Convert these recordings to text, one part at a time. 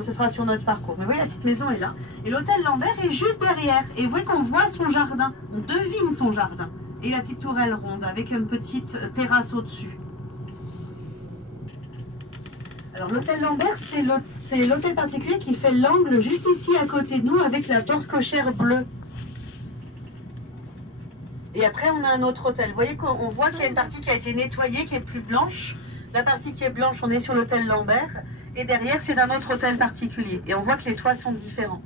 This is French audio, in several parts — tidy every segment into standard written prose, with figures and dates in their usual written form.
Ce sera sur notre parcours. Mais vous voyez, la petite maison est là. Et l'hôtel Lambert est juste derrière. Et vous voyez qu'on voit son jardin. On devine son jardin. Et la petite tourelle ronde avec une petite terrasse au-dessus. Alors l'hôtel Lambert, c'est l'hôtel particulier qui fait l'angle juste ici à côté de nous avec la porte cochère bleue. Et après on a un autre hôtel. Vous voyez qu'on voit qu'il y a une partie qui a été nettoyée, qui est plus blanche. La partie qui est blanche, on est sur l'hôtel Lambert. Et derrière, c'est d'un autre hôtel particulier. Et on voit que les toits sont différents.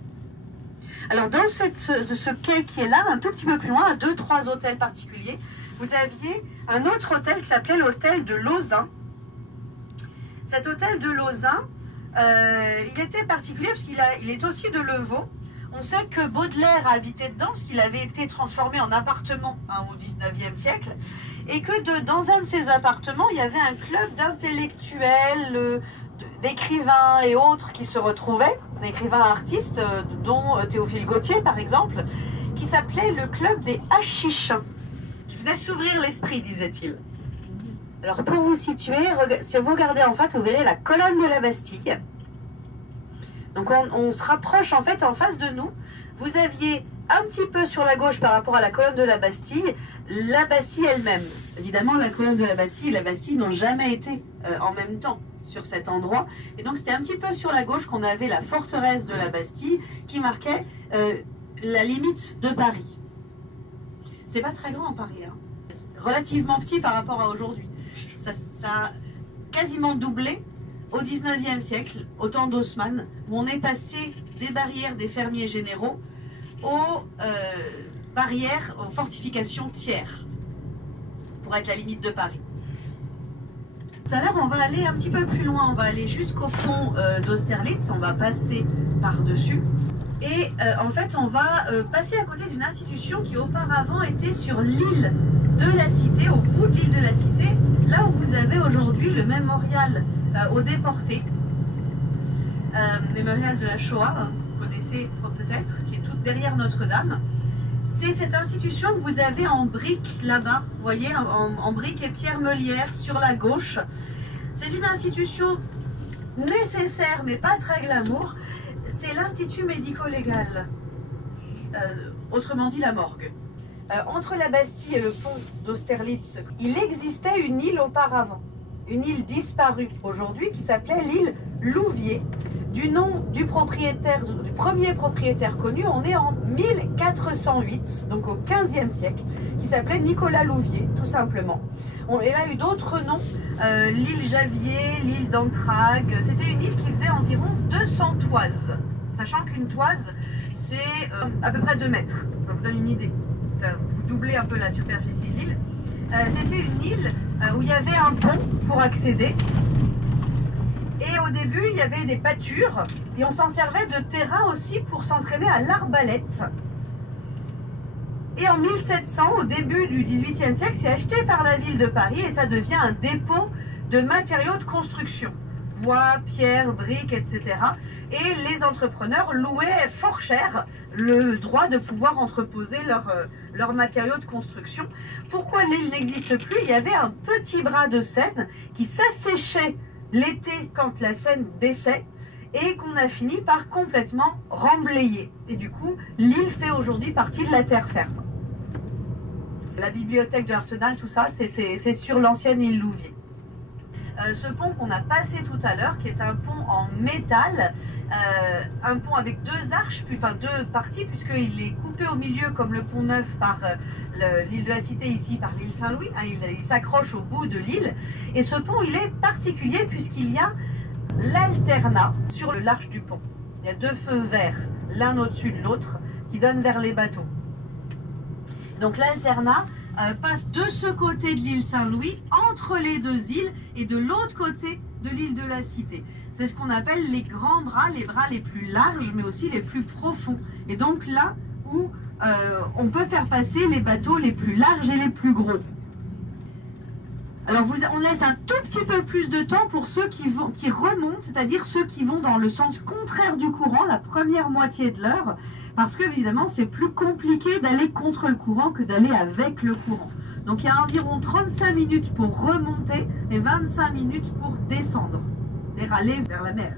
Alors dans ce quai qui est là, un tout petit peu plus loin, à 2-3 hôtels particuliers, vous aviez un autre hôtel qui s'appelait l'hôtel de Lauzun. Cet hôtel de Lauzun, il était particulier parce qu'il est aussi de Levaux. On sait que Baudelaire a habité dedans parce qu'il avait été transformé en appartement au 19e siècle. Et que dans un de ces appartements, il y avait un club d'intellectuels, d'écrivains et autres qui se retrouvaient, d'écrivains artistes, dont Théophile Gautier par exemple, qui s'appelait le club des Hachiches. Il venait s'ouvrir l'esprit, disait-il. Alors pour vous situer, si vous regardez en face, vous verrez la colonne de la Bastille. Donc on se rapproche en fait en face de nous. Vous aviez un petit peu sur la gauche par rapport à la colonne de la Bastille elle-même. Évidemment, la colonne de la Bastille n'ont jamais été en même temps sur cet endroit. Et donc c'était un petit peu sur la gauche qu'on avait la forteresse de la Bastille qui marquait la limite de Paris. C'est pas très grand Paris, hein. Relativement petit par rapport à aujourd'hui. Ça a quasiment doublé au 19e siècle, au temps d'Haussmann, où on est passé des barrières des fermiers généraux aux barrières, aux fortifications tiers, pour être la limite de Paris. Tout à l'heure, on va aller un petit peu plus loin, on va aller jusqu'au pont d'Austerlitz, on va passer par-dessus. Et en fait, on va passer à côté d'une institution qui auparavant était sur l'île de la Cité, au bout de l'île de la Cité, là où vous avez aujourd'hui le mémorial aux déportés, mémorial de la Shoah, hein, vous connaissez peut-être, qui est tout derrière Notre-Dame. C'est cette institution que vous avez en briques là-bas, vous voyez, en briques et pierre meulière sur la gauche. C'est une institution nécessaire, mais pas très glamour. C'est l'Institut médico-légal, autrement dit la morgue. Entre la Bastille et le pont d'Austerlitz, il existait une île auparavant, une île disparue aujourd'hui qui s'appelait l'île Louviers. Du nom du premier propriétaire connu, on est en 1408, donc au 15e siècle, qui s'appelait Nicolas Louviers, tout simplement. Elle a eu d'autres noms, l'île Javier, l'île d'Entragues. C'était une île qui faisait environ 200 toises, sachant qu'une toise, c'est à peu près 2 mètres. Ça vous donne une idée. Vous doublez un peu la superficie de l'île. C'était une île où il y avait un pont pour accéder. Et au début, il y avait des pâtures et on s'en servait de terrain aussi pour s'entraîner à l'arbalète. Et en 1700, au début du XVIIIe siècle, c'est acheté par la ville de Paris et ça devient un dépôt de matériaux de construction. Bois, pierre, briques, etc. Et les entrepreneurs louaient fort cher le droit de pouvoir entreposer leurs matériaux de construction. Pourquoi l'île n'existe plus? Il y avait un petit bras de Seine qui s'asséchait l'été quand la Seine baissait et qu'on a fini par complètement remblayer. Et du coup, l'île fait aujourd'hui partie de la terre ferme. La bibliothèque de l'Arsenal, tout ça, c'est sur l'ancienne île Louviers. Ce pont qu'on a passé tout à l'heure, qui est un pont en métal, un pont avec 2 arches, enfin 2 parties, puisqu'il est coupé au milieu comme le pont Neuf par l'île de la Cité, ici par l'île Saint-Louis, hein, il s'accroche au bout de l'île. Et ce pont, il est particulier puisqu'il y a l'alternat sur l'arche du pont. Il y a 2 feux verts, l'un au-dessus de l'autre, qui donnent vers les bateaux. Donc l'alternat passe de ce côté de l'île Saint-Louis, entre les 2 îles, et de l'autre côté de l'île de la Cité. C'est ce qu'on appelle les grands bras, les bras les plus larges, mais aussi les plus profonds. Et donc là où on peut faire passer les bateaux les plus larges et les plus gros. Alors on laisse un tout petit peu plus de temps pour ceux qui remontent, c'est-à-dire ceux qui vont dans le sens contraire du courant, la première moitié de l'heure, parce que évidemment c'est plus compliqué d'aller contre le courant que d'aller avec le courant. Donc il y a environ 35 minutes pour remonter et 25 minutes pour descendre, et aller vers la mer.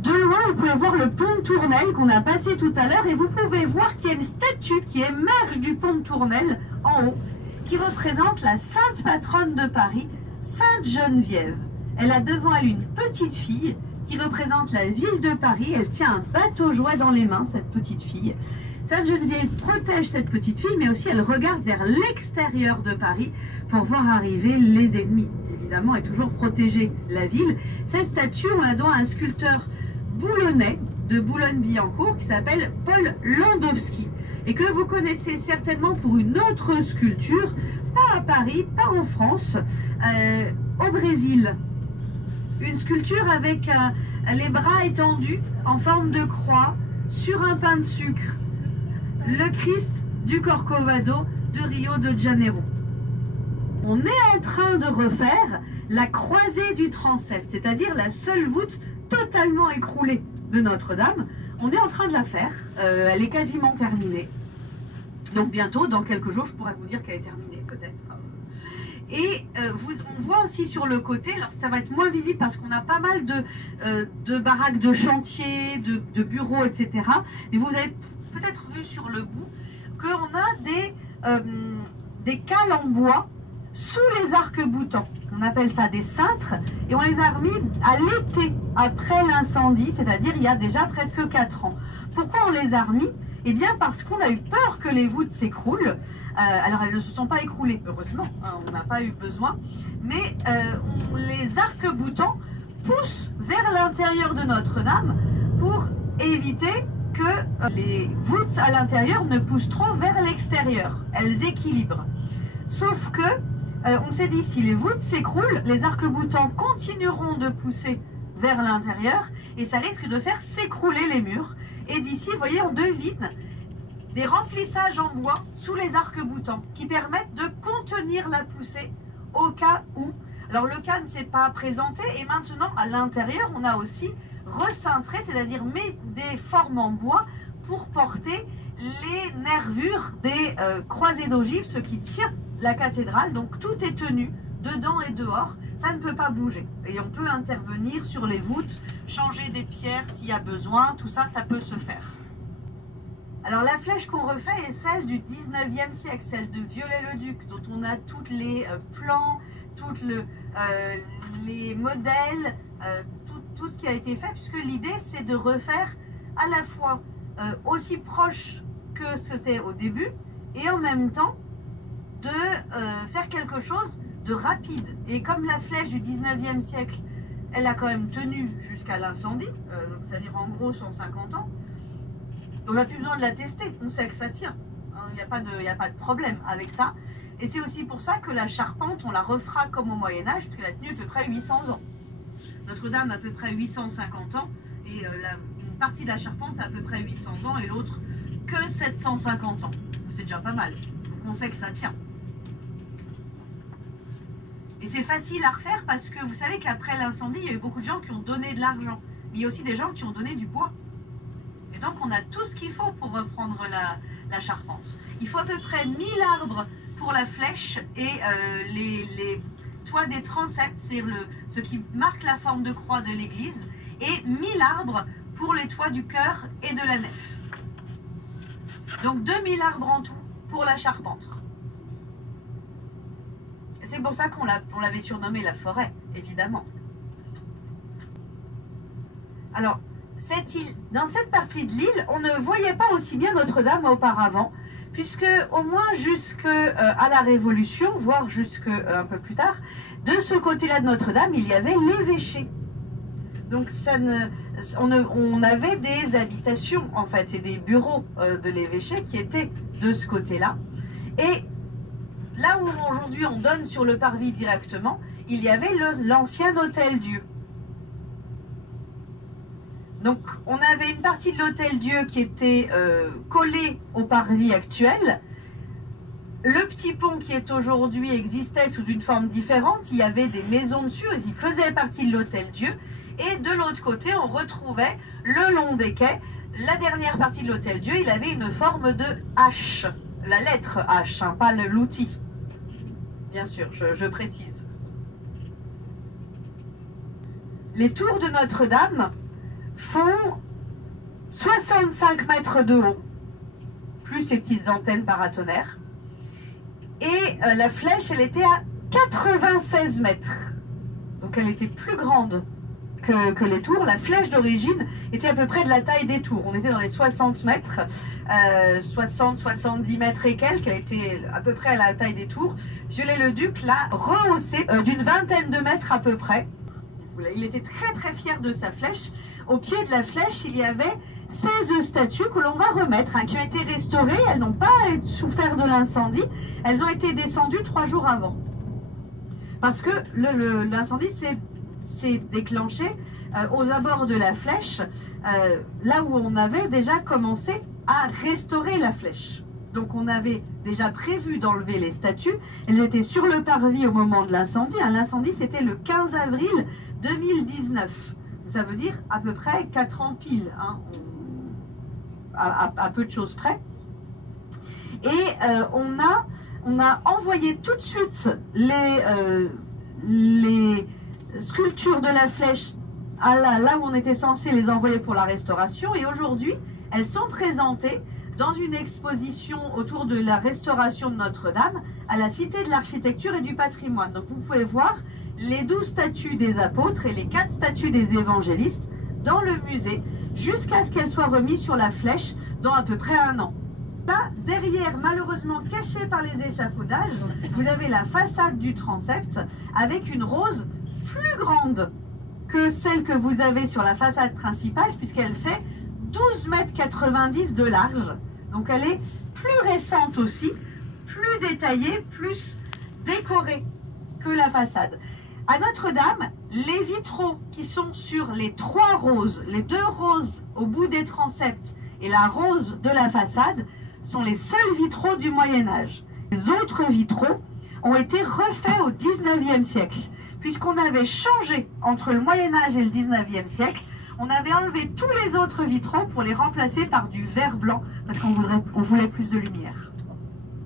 De loin, vous pouvez voir le pont de Tournelle qu'on a passé tout à l'heure et vous pouvez voir qu'il y a une statue qui émerge du pont de Tournelle en haut qui représente la sainte patronne de Paris, Sainte Geneviève. Elle a devant elle une petite fille qui représente la ville de Paris. Elle tient un bateau-jouet dans les mains, cette petite fille. Sainte Geneviève protège cette petite fille, mais aussi elle regarde vers l'extérieur de Paris pour voir arriver les ennemis. Évidemment, et toujours protéger la ville. Cette statue, on la doit à un sculpteur boulonnais de Boulogne-Billancourt qui s'appelle Paul Landowski et que vous connaissez certainement pour une autre sculpture, pas à Paris, pas en France, au Brésil. Une sculpture avec les bras étendus en forme de croix sur un pain de sucre. Le Christ du Corcovado de Rio de Janeiro. On est en train de refaire la croisée du transept, c'est-à-dire la seule voûte totalement écroulée de Notre-Dame. On est en train de la faire, elle est quasiment terminée. Donc bientôt, dans quelques jours, je pourrais vous dire qu'elle est terminée, peut-être. Et on voit aussi sur le côté, alors ça va être moins visible parce qu'on a pas mal de baraques de chantier, de bureaux, etc. Mais vous avez peut-être vu sur le bout qu'on a des cales en bois sous les arcs-boutants. On appelle ça des cintres et on les a remis à l'été après l'incendie, c'est-à-dire il y a déjà presque 4 ans. Pourquoi on les a remis? Eh bien parce qu'on a eu peur que les voûtes s'écroulent. Alors elles ne se sont pas écroulées, heureusement, hein, on n'a pas eu besoin, mais les arcs-boutants poussent vers l'intérieur de Notre-Dame pour éviter que les voûtes à l'intérieur ne poussent trop vers l'extérieur. Elles équilibrent. Sauf que, on s'est dit, si les voûtes s'écroulent, les arcs-boutants continueront de pousser vers l'intérieur et ça risque de faire s'écrouler les murs. Et d'ici, vous voyez, on devine des remplissages en bois sous les arcs-boutants qui permettent de contenir la poussée au cas où. Alors le cas ne s'est pas présenté et maintenant à l'intérieur on a aussi recintré, c'est-à-dire mis des formes en bois pour porter les nervures des croisées d'ogives, ce qui tient la cathédrale. Donc tout est tenu dedans et dehors, ça ne peut pas bouger. Et on peut intervenir sur les voûtes, changer des pierres s'il y a besoin, tout ça, ça peut se faire. Alors la flèche qu'on refait est celle du 19e siècle, celle de Viollet-le-Duc, dont on a tous les plans, tous les modèles, tout ce qui a été fait, puisque l'idée c'est de refaire à la fois aussi proche que ce c'est au début, et en même temps de faire quelque chose de rapide. Et comme la flèche du 19e siècle, elle a quand même tenu jusqu'à l'incendie, c'est-à-dire en gros 150 ans, on n'a plus besoin de la tester, on sait que ça tient. Il n'y a pas de problème avec ça. Et c'est aussi pour ça que la charpente, on la refera comme au Moyen-Âge, puisqu'elle a tenu à peu près 800 ans. Notre-Dame a à peu près 850 ans, et une partie de la charpente a à peu près 800 ans, et l'autre que 750 ans. C'est déjà pas mal. Donc on sait que ça tient. Et c'est facile à refaire parce que vous savez qu'après l'incendie, il y a eu beaucoup de gens qui ont donné de l'argent. Mais il y a aussi des gens qui ont donné du bois. Et donc on a tout ce qu'il faut pour reprendre la charpente. Il faut à peu près 1000 arbres pour la flèche et les toits des transepts, c'est ce qui marque la forme de croix de l'église, et 1000 arbres pour les toits du chœur et de la nef. Donc 2000 arbres en tout pour la charpente. C'est pour ça qu'on l'avait surnommé la forêt, évidemment. Alors, dans cette partie de l'île, on ne voyait pas aussi bien Notre-Dame auparavant, puisque au moins jusqu'à la Révolution, voire jusqu'un peu plus tard, de ce côté-là de Notre-Dame, il y avait l'évêché. Donc on avait des habitations, en fait, et des bureaux de l'évêché qui étaient de ce côté-là. Et là où aujourd'hui on donne sur le parvis directement, il y avait l'ancien hôtel-Dieu. Donc on avait une partie de l'hôtel-Dieu qui était collée au parvis actuel. Le petit pont qui est aujourd'hui existait sous une forme différente, il y avait des maisons dessus, il faisait partie de l'hôtel-Dieu. Et de l'autre côté, on retrouvait le long des quais, la dernière partie de l'hôtel-Dieu, il avait une forme de H, la lettre H, hein, pas l'outil. Bien sûr, je précise. Les tours de Notre-Dame font 65 mètres de haut, plus les petites antennes paratonnerres. Et la flèche, elle était à 96 mètres. Donc elle était plus grande que les tours. La flèche d'origine était à peu près de la taille des tours. On était dans les 60 mètres, 70 mètres et quelques. Elle était à peu près à la taille des tours. Viollet-le-Duc l'a rehaussée d'une vingtaine de mètres à peu près. Il était très très fier de sa flèche. Au pied de la flèche, il y avait 16 statues que l'on va remettre, qui ont été restaurées. Elles n'ont pas souffert de l'incendie. Elles ont été descendues 3 jours avant. Parce que l'incendie s'est déclenché aux abords de la flèche, là où on avait déjà commencé à restaurer la flèche. Donc on avait déjà prévu d'enlever les statues. Elles étaient sur le parvis au moment de l'incendie. L'incendie, c'était le 15 avril 2019. Ça veut dire à peu près 4 ans pile, à peu de choses près. Et on a envoyé tout de suite les sculptures de la flèche là où on était censé les envoyer pour la restauration. Et aujourd'hui, elles sont présentées dans une exposition autour de la restauration de Notre-Dame à la Cité de l'Architecture et du Patrimoine. Donc vous pouvez voir les 12 statues des apôtres et les 4 statues des évangélistes dans le musée jusqu'à ce qu'elles soient remises sur la flèche dans à peu près 1 an. Là, derrière, malheureusement caché par les échafaudages, vous avez la façade du transept avec une rose plus grande que celle que vous avez sur la façade principale, puisqu'elle fait 12,90 m de large. Donc elle est plus récente aussi, plus détaillée, plus décorée que la façade. À Notre-Dame, les vitraux qui sont sur les 3 roses, les 2 roses au bout des transepts et la rose de la façade, sont les seuls vitraux du Moyen-Âge. Les autres vitraux ont été refaits au 19e siècle, puisqu'on avait changé entre le Moyen-Âge et le 19e siècle. On avait enlevé tous les autres vitraux pour les remplacer par du verre blanc, parce qu'on voulait plus de lumière.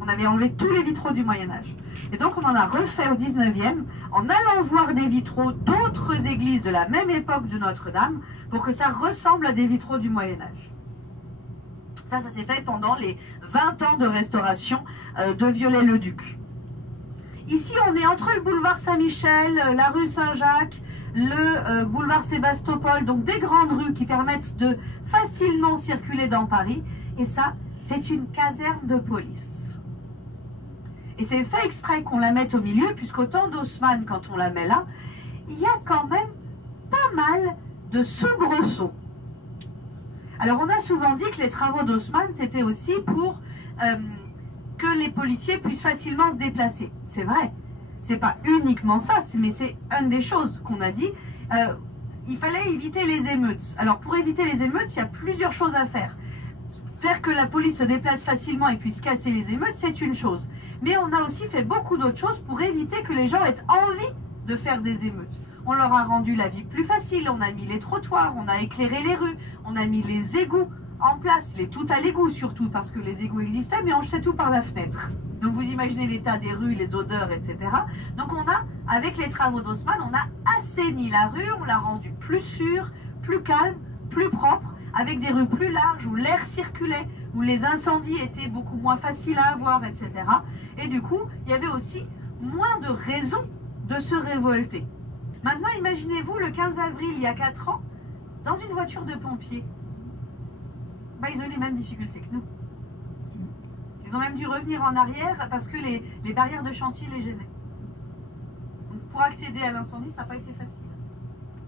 On avait enlevé tous les vitraux du Moyen-Âge. Et donc on en a refait au 19e, en allant voir des vitraux d'autres églises de la même époque de Notre-Dame, pour que ça ressemble à des vitraux du Moyen-Âge. Ça s'est fait pendant les 20 ans de restauration de Viollet-le-Duc. Ici, on est entre le boulevard Saint-Michel, la rue Saint-Jacques, le boulevard Sébastopol, donc des grandes rues qui permettent de facilement circuler dans Paris. Et ça, c'est une caserne de police. Et c'est fait exprès qu'on la mette au milieu, puisqu'au temps d'Haussmann, quand on la met là, il y a quand même pas mal de soubresauts. Alors on a souvent dit que les travaux d'Haussmann, c'était aussi pour que les policiers puissent facilement se déplacer. C'est vrai, c'est pas uniquement ça, mais c'est une des choses qu'on a dit. Il fallait éviter les émeutes. Alors pour éviter les émeutes, il y a plusieurs choses à faire. Faire que la police se déplace facilement et puisse casser les émeutes, c'est une chose. Mais on a aussi fait beaucoup d'autres choses pour éviter que les gens aient envie de faire des émeutes. On leur a rendu la vie plus facile, on a mis les trottoirs, on a éclairé les rues, on a mis les égouts en place, les tout à l'égout surtout, parce que les égouts existaient, mais on jetait tout par la fenêtre. Donc vous imaginez l'état des rues, les odeurs, etc. Donc on a, avec les travaux d'Haussmann, on a assaini la rue, on l'a rendue plus sûre, plus calme, plus propre, avec des rues plus larges, où l'air circulait, où les incendies étaient beaucoup moins faciles à avoir, etc. Et du coup, il y avait aussi moins de raisons de se révolter. Maintenant, imaginez-vous le 15 avril, il y a 4 ans, dans une voiture de pompiers. Ils ont eu les mêmes difficultés que nous. Ils ont même dû revenir en arrière parce que les barrières de chantier les gênaient. Donc, pour accéder à l'incendie, ça n'a pas été facile.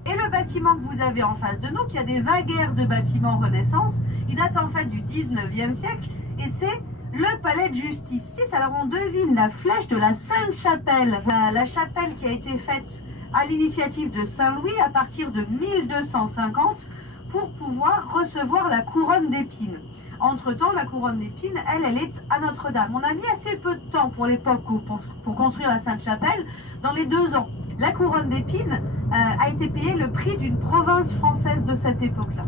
Et le bâtiment que vous avez en face de nous, qui a des vagues de bâtiments Renaissance, il date en fait du 19e siècle et c'est le palais de justice 6. Alors on devine la flèche de la Sainte-Chapelle, la chapelle qui a été faite à l'initiative de Saint-Louis à partir de 1250 pour pouvoir recevoir la couronne d'épines. Entre-temps, la couronne d'épines, elle est à Notre-Dame. On a mis assez peu de temps pour l'époque pour construire la Sainte-Chapelle, dans les 2 ans. La couronne d'épines a été payée le prix d'une province française de cette époque-là.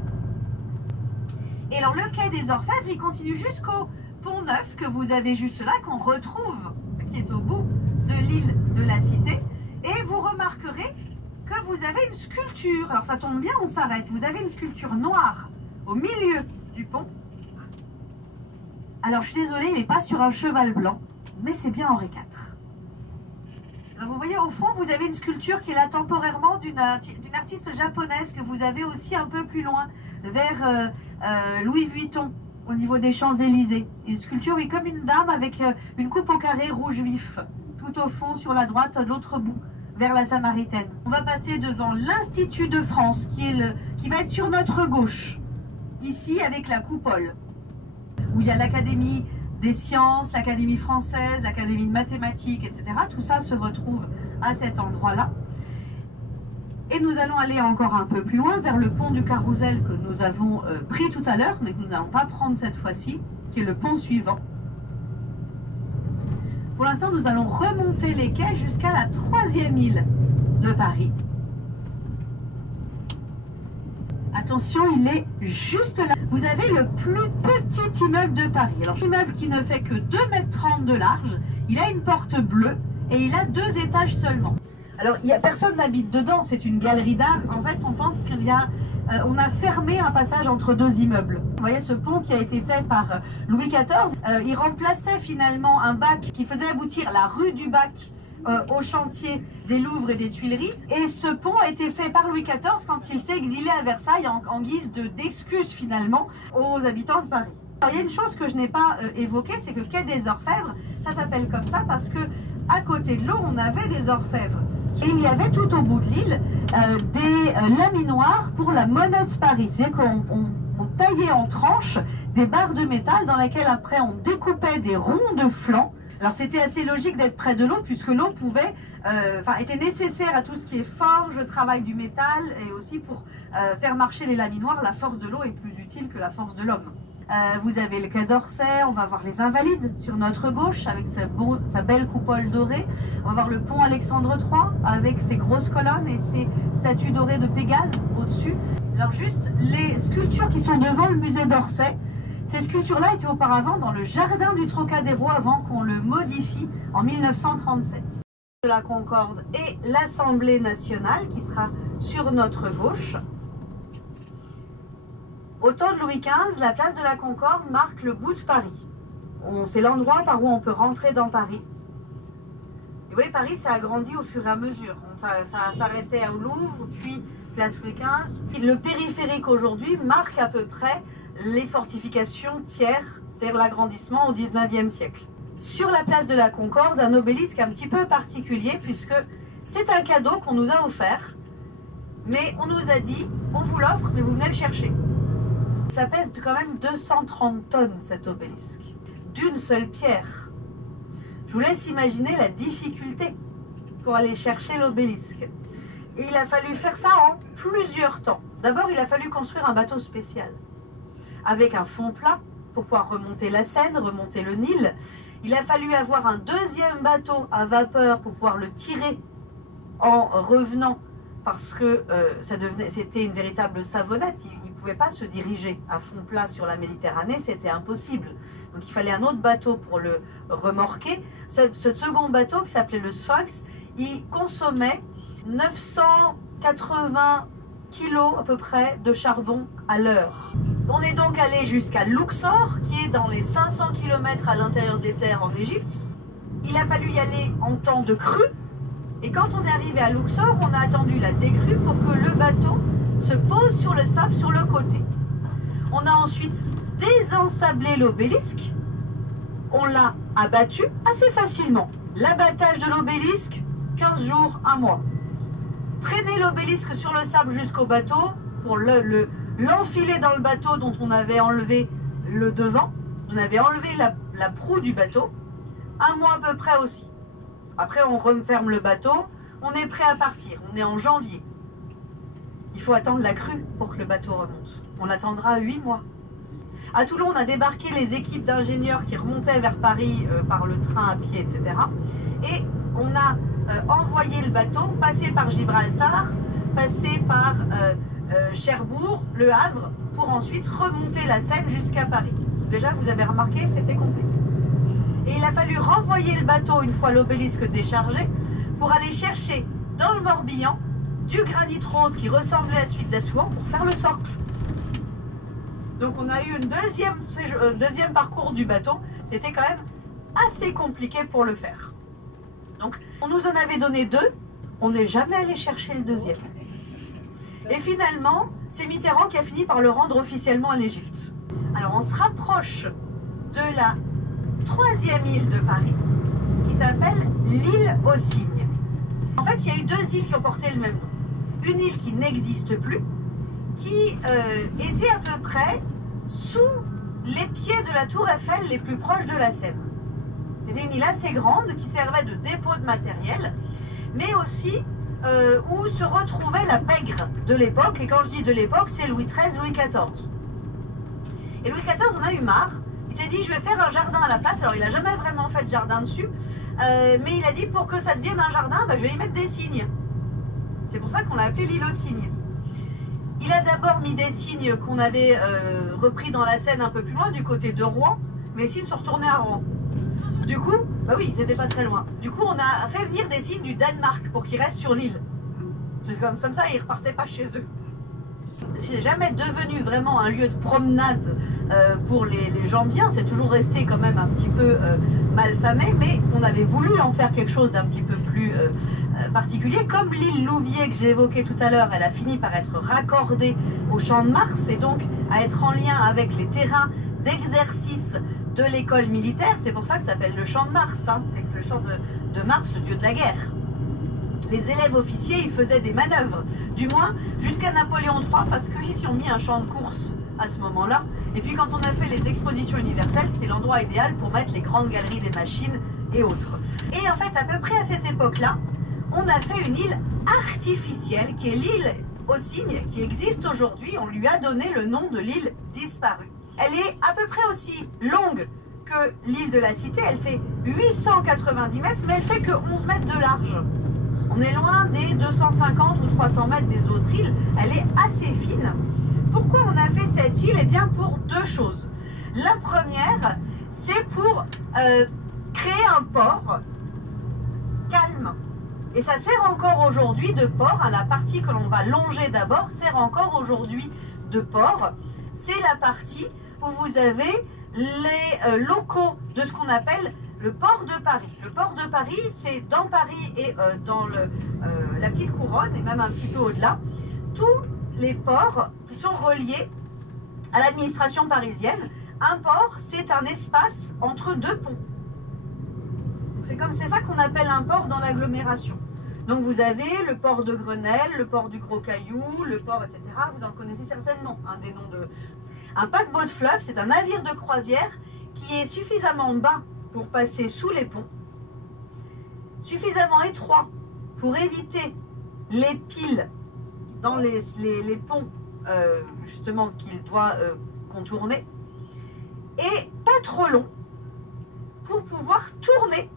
Et alors le quai des Orfèvres, il continue jusqu'au Pont Neuf que vous avez juste là, qu'on retrouve, qui est au bout de l'île de la Cité. Et vous remarquerez que vous avez une sculpture. Alors ça tombe bien, on s'arrête. Vous avez une sculpture noire au milieu du pont. Alors je suis désolée, il n'est pas sur un cheval blanc, mais c'est bien Henri IV. Alors vous voyez au fond, vous avez une sculpture qui est là temporairement d'une artiste japonaise que vous avez aussi un peu plus loin, vers Louis Vuitton, au niveau des Champs-Élysées. Une sculpture, oui, comme une dame avec une coupe au carré rouge vif, tout au fond sur la droite, l'autre bout, vers la Samaritaine. On va passer devant l'Institut de France, qui va être sur notre gauche, ici avec la coupole, où il y a l'Académie des sciences, l'Académie française, l'Académie de mathématiques, etc. Tout ça se retrouve à cet endroit-là. Et nous allons aller encore un peu plus loin, vers le pont du Carrousel que nous avons pris tout à l'heure, mais que nous n'allons pas prendre cette fois-ci, qui est le pont suivant. Pour l'instant, nous allons remonter les quais jusqu'à la 3e île de Paris. Attention, il est juste là. Vous avez le plus petit immeuble de Paris. Alors, un immeuble qui ne fait que 2,30 m de large. Il a une porte bleue et il a 2 étages seulement. Alors, personne n'habite dedans, c'est une galerie d'art. En fait, on pense qu'il y a... on a fermé un passage entre 2 immeubles. Vous voyez ce pont qui a été fait par Louis XIV. Il remplaçait finalement un bac qui faisait aboutir la rue du Bac au chantier des Louvres et des Tuileries. Et ce pont a été fait par Louis XIV quand il s'est exilé à Versailles en guise d'excuse finalement aux habitants de Paris. Alors, il y a une chose que je n'ai pas évoquée, c'est que quai des Orfèvres, ça s'appelle comme ça parce que à côté de l'eau, on avait des orfèvres. Et il y avait tout au bout de l'île des laminoirs pour la monnaie de Paris. C'est-à-dire qu'on taillait en tranches des barres de métal dans lesquelles après on découpait des ronds de flanc. Alors c'était assez logique d'être près de l'eau puisque l'eau pouvait, était nécessaire à tout ce qui est forge, travail du métal et aussi pour faire marcher les laminoirs. La force de l'eau est plus utile que la force de l'homme. Vous avez le quai d'Orsay, on va voir les Invalides sur notre gauche avec sa belle coupole dorée. On va voir le pont Alexandre III avec ses grosses colonnes et ses statues dorées de Pégase au-dessus. Alors juste les sculptures qui sont devant le musée d'Orsay, ces sculptures-là étaient auparavant dans le jardin du Trocadéro avant qu'on le modifie en 1937. De la Concorde et l'Assemblée nationale qui sera sur notre gauche. Au temps de Louis XV, la place de la Concorde marque le bout de Paris. C'est l'endroit par où on peut rentrer dans Paris. Et vous voyez, Paris s'est agrandi au fur et à mesure. Ça s'arrêtait au Louvre, puis place Louis XV. Le périphérique aujourd'hui marque à peu près les fortifications tiers, c'est-à-dire l'agrandissement au XIXe siècle. Sur la place de la Concorde, un obélisque un petit peu particulier puisque c'est un cadeau qu'on nous a offert, mais on nous a dit, on vous l'offre, mais vous venez le chercher. Ça pèse quand même 230 tonnes cet obélisque, d'une seule pierre. Je vous laisse imaginer la difficulté pour aller chercher l'obélisque. Et il a fallu faire ça en plusieurs temps. D'abord, il a fallu construire un bateau spécial, avec un fond plat pour pouvoir remonter la Seine, remonter le Nil. Il a fallu avoir un deuxième bateau à vapeur pour pouvoir le tirer en revenant, parce que c'était une véritable savonnette. Il ne pouvait pas se diriger à fond plat sur la Méditerranée, c'était impossible. Donc il fallait un autre bateau pour le remorquer. Ce second bateau, qui s'appelait le Sphinx, il consommait 980 kilos à peu près de charbon à l'heure. On est donc allé jusqu'à Luxor, qui est dans les 500 km à l'intérieur des terres en Égypte. Il a fallu y aller en temps de crue. Et quand on est arrivé à Luxor, on a attendu la décrue pour que le bateau se pose sur le sable sur le côté. On a ensuite désensablé l'obélisque. On l'a abattu assez facilement. L'abattage de l'obélisque, 15 jours, 1 mois. Traîner l'obélisque sur le sable jusqu'au bateau pour l'enfiler dans le bateau dont on avait enlevé le devant. On avait enlevé la proue du bateau. 1 mois à peu près aussi. Après, on referme le bateau, on est prêt à partir. On est en janvier. Il faut attendre la crue pour que le bateau remonte. On attendra 8 mois. À Toulon, on a débarqué les équipes d'ingénieurs qui remontaient vers Paris par le train à pied, etc. Et on a envoyé le bateau, passé par Gibraltar, passé par Cherbourg, Le Havre, pour ensuite remonter la Seine jusqu'à Paris. Déjà, vous avez remarqué, c'était complet. Et il a fallu renvoyer le bateau une fois l'obélisque déchargé pour aller chercher dans le Morbihan du granit rose qui ressemblait à celui d'Assouan pour faire le socle. Donc on a eu un deuxième parcours du bateau. C'était quand même assez compliqué pour le faire. Donc on nous en avait donné 2. On n'est jamais allé chercher le deuxième. Et finalement, c'est Mitterrand qui a fini par le rendre officiellement à l'Égypte. Alors on se rapproche de la 3e île de Paris, qui s'appelle l'île aux Cygnes. En fait, il y a eu 2 îles qui ont porté le même nom. Une île qui n'existe plus, qui était à peu près sous les pieds de la tour Eiffel les plus proches de la Seine. C'était une île assez grande qui servait de dépôt de matériel, mais aussi où se retrouvait la pègre de l'époque. Et quand je dis de l'époque, c'est Louis XIII, Louis XIV. Et Louis XIV en a eu marre. Il s'est dit, je vais faire un jardin à la place. Alors, il n'a jamais vraiment fait de jardin dessus. Mais il a dit, pour que ça devienne un jardin, bah, je vais y mettre des cygnes. C'est pour ça qu'on l'a appelé l'île aux Cygnes. Il a d'abord mis des cygnes qu'on avait repris dans la Seine un peu plus loin, du côté de Rouen. Mais les cygnes sont retournés à Rouen. Du coup, bah oui, ils n'étaient pas très loin. Du coup, on a fait venir des cygnes du Danemark pour qu'ils restent sur l'île. C'est comme ça, ils ne repartaient pas chez eux. C'est jamais devenu vraiment un lieu de promenade pour les gens bien. C'est toujours resté quand même un petit peu malfamé, mais on avait voulu en faire quelque chose d'un petit peu plus particulier. Comme l'île Louviers que j'ai évoquée tout à l'heure, elle a fini par être raccordée au Champ de Mars et donc à être en lien avec les terrains d'exercice de l'école militaire. C'est pour ça que ça s'appelle le Champ de Mars. Hein. C'est le Champ de Mars, le dieu de la guerre. Les élèves officiers, ils faisaient des manœuvres, du moins jusqu'à Napoléon III, parce qu'ils y ont mis un champ de course à ce moment-là. Et puis quand on a fait les expositions universelles, c'était l'endroit idéal pour mettre les grandes galeries des machines et autres. Et en fait, à peu près à cette époque-là, on a fait une île artificielle, qui est l'île aux Cygnes, qui existe aujourd'hui. On lui a donné le nom de l'île disparue. Elle est à peu près aussi longue que l'île de la Cité. Elle fait 890 mètres, mais elle fait que 11 mètres de large. On est loin des 250 ou 300 mètres des autres îles. Elle est assez fine. Pourquoi on a fait cette île? Eh bien, pour 2 choses. La première, c'est pour créer un port calme. Et ça sert encore aujourd'hui de port. Hein, la partie que l'on va longer d'abord sert encore aujourd'hui de port. C'est la partie où vous avez les locaux de ce qu'on appelle le port de Paris. Le port de Paris, c'est dans Paris et dans la petite couronne, et même un petit peu au-delà. Tous les ports sont reliés à l'administration parisienne. Un port, c'est un espace entre 2 ponts. C'est ça qu'on appelle un port dans l'agglomération. Donc vous avez le port de Grenelle, le port du Gros Caillou, le port, etc. Vous en connaissez certainement, hein, des noms de... Un paquebot de fleuve, c'est un navire de croisière qui est suffisamment bas pour passer sous les ponts, suffisamment étroit pour éviter les piles dans les ponts justement qu'il doit contourner, et pas trop long pour pouvoir tourner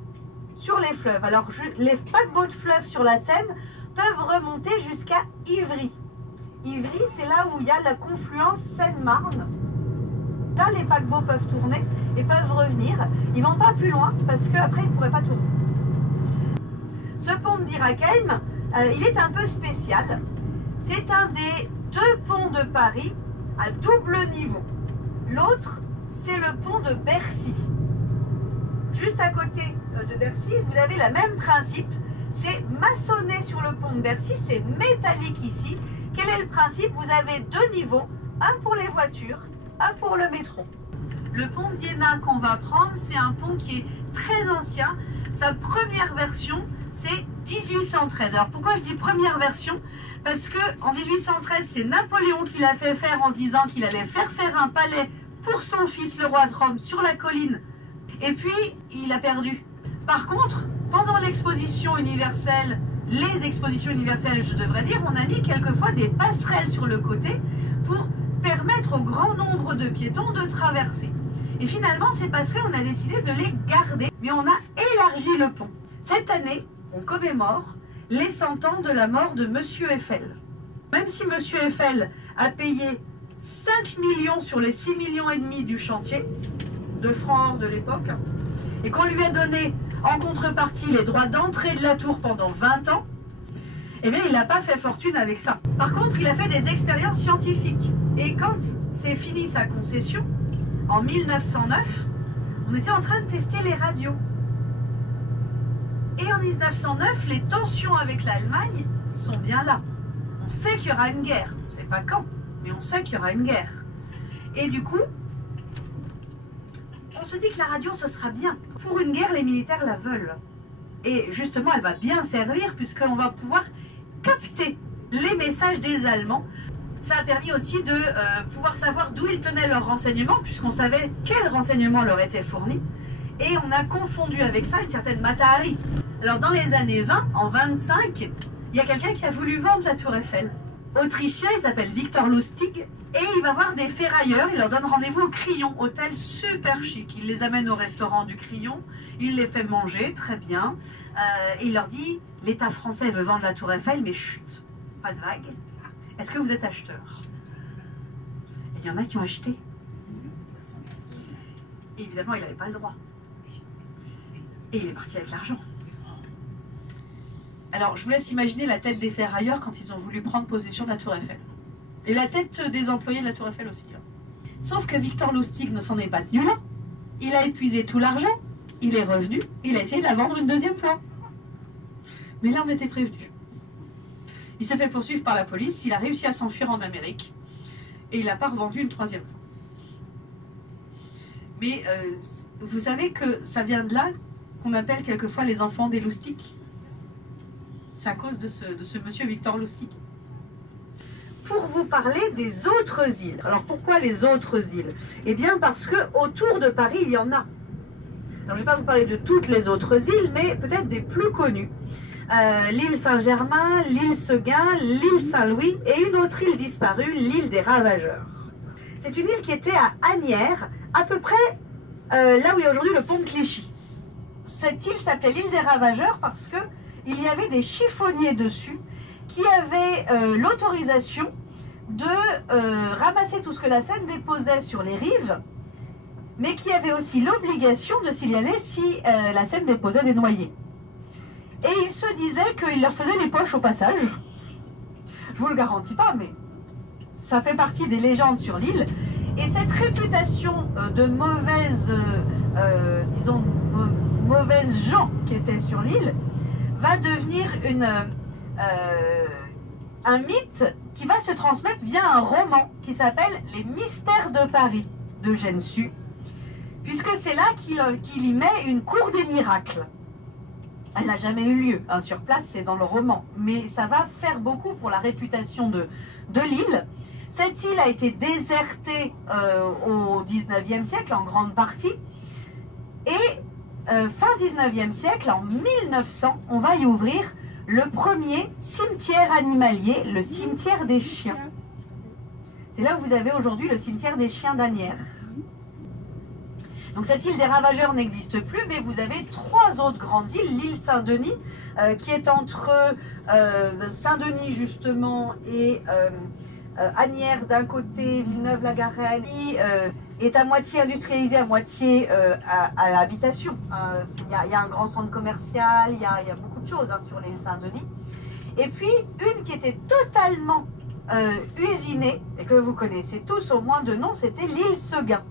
sur les fleuves. Alors les paquebots de fleuve sur la Seine peuvent remonter jusqu'à Ivry. Ivry, c'est là où il y a la confluence Seine-Marne. Là, les paquebots peuvent tourner et peuvent revenir. Ils ne vont pas plus loin parce qu'après, ils ne pourraient pas tourner. Ce pont de Bir Hakeim, il est un peu spécial. C'est un des 2 ponts de Paris à double niveau. L'autre, c'est le pont de Bercy. Juste à côté de Bercy, vous avez le même principe. C'est maçonné sur le pont de Bercy, c'est métallique ici. Quel est le principe? Vous avez 2 niveaux, un pour les voitures, un pour le métro. Le pont d'Iéna qu'on va prendre, c'est un pont qui est très ancien. Sa première version, c'est 1813. Alors pourquoi je dis première version? Parce que en 1813, c'est Napoléon qui l'a fait faire en se disant qu'il allait faire un palais pour son fils, le roi de Rome, sur la colline. Et puis, il a perdu. Par contre, pendant l'exposition universelle, les expositions universelles, je devrais dire, on a mis quelquefois des passerelles sur le côté pour permettre au grand nombre de piétons de traverser. Et finalement, ces passerelles, on a décidé de les garder, mais on a élargi le pont. Cette année, on commémore les 100 ans de la mort de Monsieur Eiffel. Même si Monsieur Eiffel a payé 5 millions sur les 6,5 millions du chantier de francs de l'époque, et qu'on lui a donné en contrepartie les droits d'entrée de la tour pendant 20 ans, Eh bien, il n'a pas fait fortune avec ça. Par contre, il a fait des expériences scientifiques. Et quand c'est fini sa concession, en 1909, on était en train de tester les radios. Et en 1909, les tensions avec l'Allemagne sont bien là. On sait qu'il y aura une guerre. On ne sait pas quand, mais on sait qu'il y aura une guerre. Et du coup, on se dit que la radio, ce sera bien. Pour une guerre, les militaires la veulent. Et justement, elle va bien servir puisqu'on va pouvoir capter les messages des Allemands. Ça a permis aussi de pouvoir savoir d'où ils tenaient leurs renseignements, puisqu'on savait quels renseignements leur étaient fournis. Et on a confondu avec ça une certaine Mata Hari. Alors dans les années 20, en 25, il y a quelqu'un qui a voulu vendre la Tour Eiffel. Autrichien, il s'appelle Victor Lustig, et il va voir des ferrailleurs, il leur donne rendez-vous au Crillon, hôtel super chic. Il les amène au restaurant du Crillon, il les fait manger, très bien, et il leur dit, l'État français veut vendre la Tour Eiffel, mais chut, pas de vague. Est-ce que vous êtes acheteur? Et il y en a qui ont acheté. Et évidemment, il n'avait pas le droit. Et il est parti avec l'argent. Alors, je vous laisse imaginer la tête des ferrailleurs quand ils ont voulu prendre possession de la Tour Eiffel. Et la tête des employés de la Tour Eiffel aussi. Sauf que Victor Lustig ne s'en est pas tenu là. Il a épuisé tout l'argent, il est revenu, il a essayé de la vendre une deuxième fois. Mais là, on était prévenu. Il s'est fait poursuivre par la police, il a réussi à s'enfuir en Amérique. Et il n'a pas revendu une troisième fois. Mais vous savez que ça vient de là qu'on appelle quelquefois les enfants des loustiques. C'est à cause de ce monsieur Victor Lustig. Pour vous parler des autres îles. Alors pourquoi les autres îles? Eh bien parce que autour de Paris, il y en a. Alors je ne vais pas vous parler de toutes les autres îles, mais peut-être des plus connues. L'île Saint-Germain, l'île Seguin, l'île Saint-Louis et une autre île disparue, l'île des Ravageurs. C'est une île qui était à Asnières, à peu près là où est aujourd'hui le pont de Clichy. Cette île s'appelait l'île des Ravageurs parce que il y avait des chiffonniers dessus qui avaient l'autorisation de ramasser tout ce que la Seine déposait sur les rives, mais qui avaient aussi l'obligation de signaler si la Seine déposait des noyés. Et ils se disaient qu'ils leur faisaient les poches au passage. Je vous le garantis pas, mais ça fait partie des légendes sur l'île. Et cette réputation de mauvaises gens qui étaient sur l'île va devenir un mythe qui va se transmettre via un roman qui s'appelle Les Mystères de Paris de Gensu, puisque c'est là qu'il y met une cour des miracles. Elle n'a jamais eu lieu, hein, sur place, c'est dans le roman, mais ça va faire beaucoup pour la réputation de l'île. Cette île a été désertée au 19e siècle en grande partie, et fin 19e siècle, en 1900, on va y ouvrir le premier cimetière animalier, le cimetière des chiens. C'est là où vous avez aujourd'hui le cimetière des chiens d'Asnières. Donc cette île des Ravageurs n'existe plus, mais vous avez trois autres grandes îles. L'île Saint-Denis, qui est entre Saint-Denis justement et Asnières d'un côté, Villeneuve-la-Garenne, qui est à moitié industrialisée, à moitié à l'habitation. Il y a un grand centre commercial, il y a beaucoup de choses sur l'île Saint-Denis. Et puis une qui était totalement usinée, et que vous connaissez tous au moins de nom, c'était l'île Seguin.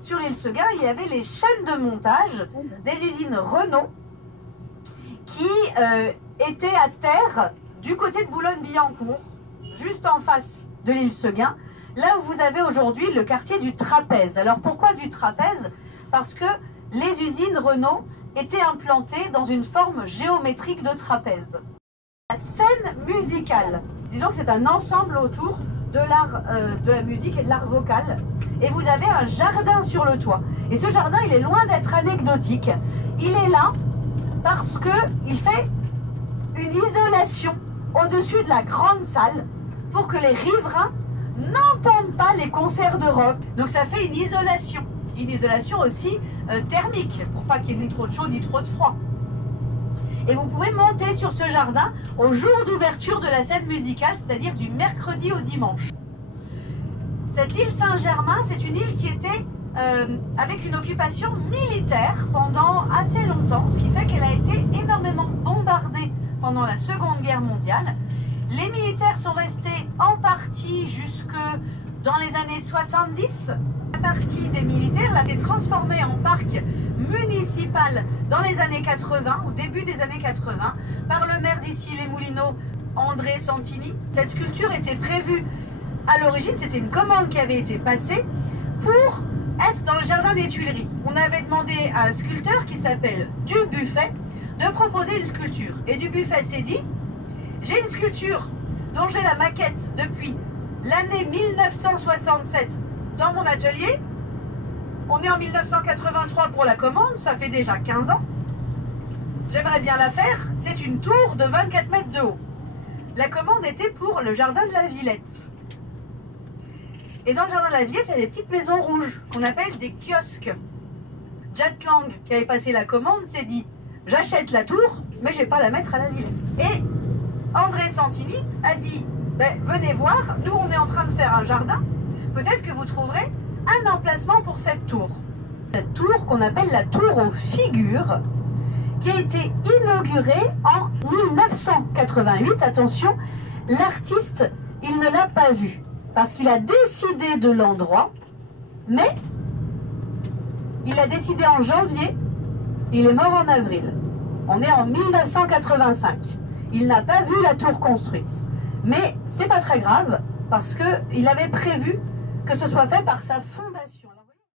Sur l'île Seguin, il y avait les chaînes de montage des usines Renault qui étaient à terre du côté de Boulogne-Billancourt, juste en face de l'île Seguin, là où vous avez aujourd'hui le quartier du Trapèze. Alors pourquoi du Trapèze? Parce que les usines Renault étaient implantées dans une forme géométrique de trapèze. La scène musicale, disons que c'est un ensemble autour de l'art de la musique et de l'art vocal. Et vous avez un jardin sur le toit. Et ce jardin, il est loin d'être anecdotique. Il est là parce qu'il fait une isolation au-dessus de la grande salle pour que les riverains n'entendent pas les concerts de rock. Donc ça fait une isolation. Une isolation aussi thermique, pour pas qu'il y ait ni trop de chaud ni trop de froid. Et vous pouvez monter sur ce jardin au jour d'ouverture de la scène musicale, c'est-à-dire du mercredi au dimanche. Cette île Saint-Germain, c'est une île qui était avec une occupation militaire pendant assez longtemps, ce qui fait qu'elle a été énormément bombardée pendant la Seconde Guerre mondiale. Les militaires sont restés en partie jusque dans les années 70. La partie des militaires l'a été transformée en parc municipal dans les années 80, au début des années 80, par le maire d'ici les Moulineaux, André Santini. Cette sculpture était prévue à l'origine, c'était une commande qui avait été passée pour être dans le jardin des Tuileries. On avait demandé à un sculpteur qui s'appelle Dubuffet de proposer une sculpture. Et Dubuffet s'est dit, j'ai une sculpture dont j'ai la maquette depuis l'année 1967 dans mon atelier. On est en 1983 pour la commande, ça fait déjà 15 ans. J'aimerais bien la faire, c'est une tour de 24 mètres de haut. La commande était pour le jardin de la Villette. Et dans le jardin de la Villette, il y a des petites maisons rouges qu'on appelle des kiosques. Jack Lang, qui avait passé la commande, s'est dit « J'achète la tour, mais je ne vais pas la mettre à la Villette. » Et André Santini a dit ben, « Venez voir, nous on est en train de faire un jardin, peut-être que vous trouverez un emplacement pour cette tour. » Cette tour qu'on appelle la tour aux figures, qui a été inaugurée en 1988. Attention, l'artiste, il ne l'a pas vue. Parce qu'il a décidé de l'endroit, mais il a décidé en janvier, il est mort en avril. On est en 1985. Il n'a pas vu la tour construite. Mais c'est pas très grave, parce qu'il avait prévu que ce soit fait par sa fondation.